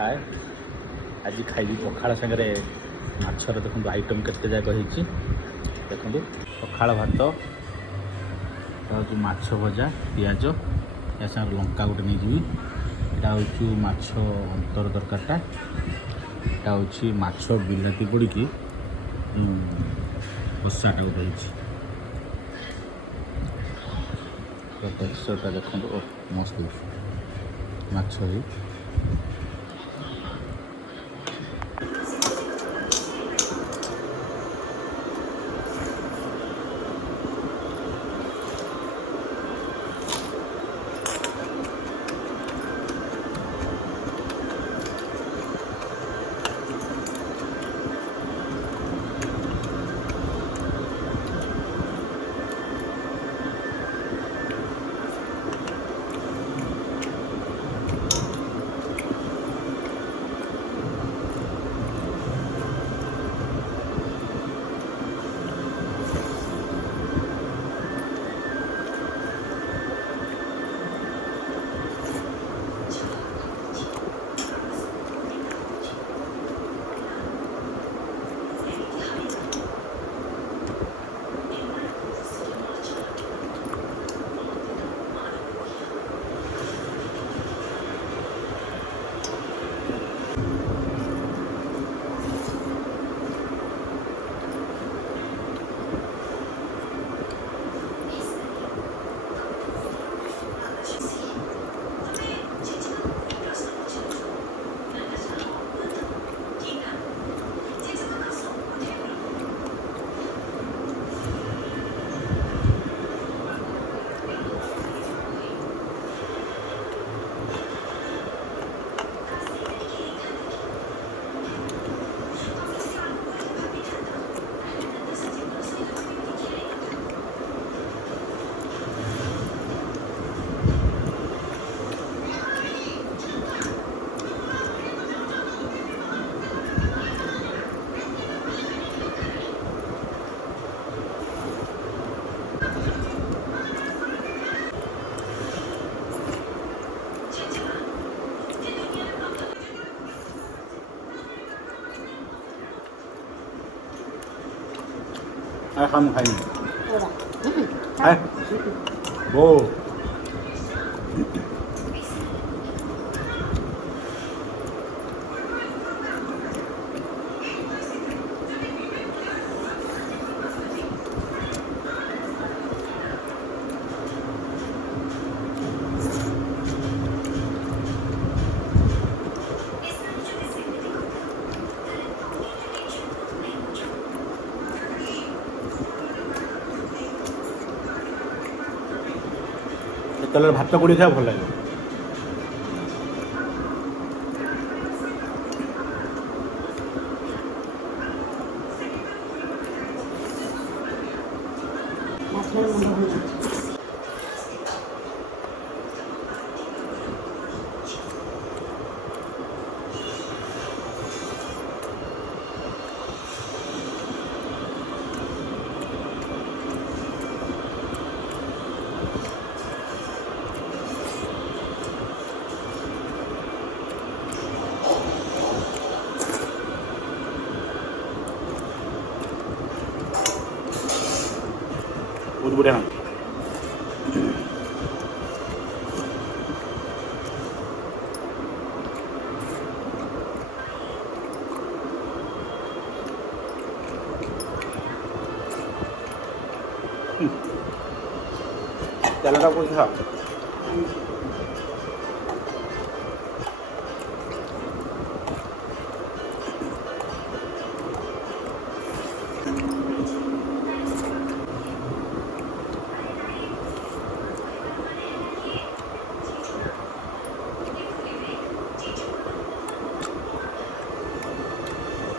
आज खाइबी पखाड़ सागर माछर देखो आइटम केते जाक होती देखो पखाड़ भात हूँ माछ भजा पिज या सागर लंका गोटे नहीं जी यहाँ हूँ माछ अंतर तरकारीटा यहाँ हूँ माछ बिलाती पड़ी कषाटा गोटे टेक्सचरटा देखो मस्त माछ ही không thầy Ê, vô तेल भात गुड़ी खाया भल लगे बहुत बढ़िया ना तेलटा को खा